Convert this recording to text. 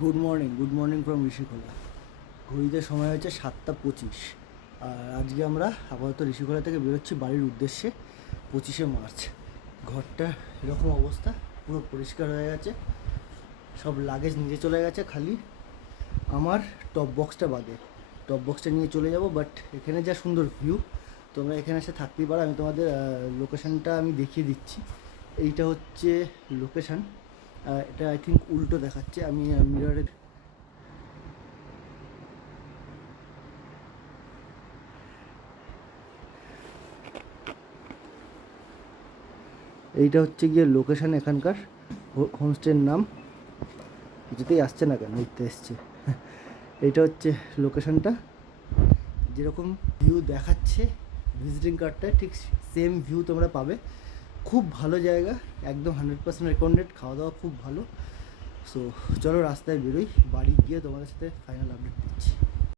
Good morning from Rishikhola. ঘড়িতে সময় হচ্ছে 7টা 25। আর আজকে আমরা আপাতত ঋষিখোলা থেকে বেরোচ্ছি বাড়ির উদ্দেশ্যে। 25শে মার্চ। ঘরটা এরকম অবস্থা, পুরো পরিষ্কার হয়ে গেছে, সব লাগেজ নিয়ে চলে গেছে, খালি আমার টপ বক্সটা বাদে। টপ বক্সটা নিয়ে চলে যাব, বাট এখানে যা সুন্দর ভিউ, তোমরা এখানে এসে থাকতেই পারো। আমি তোমাদের লোকেশানটা আমি দেখিয়ে দিচ্ছি। এইটা হচ্ছে লোকেশান। এটা আই থিঙ্ক উল্টো দেখাচ্ছে, আমি মিররে। এইটা হচ্ছে গিয়ে লোকেশান এখানকার। হোমস্টের নাম কিছুতেই আসছে না কেন, উঠতে এসছে। এইটা হচ্ছে লোকেশানটা। যেরকম ভিউ দেখাচ্ছে ভিজিটিং কার্ডটায়, ঠিক সেম ভিউ তোমরা পাবে। খুব ভালো জায়গা, একদম 100% রেকমেন্ডেড। খাওয়া দাওয়া খুব ভালো। সো চলো রাস্তায় বেরোই, বাড়ি গিয়ে তোমাদের সাথে ফাইনাল আপডেট দিচ্ছি।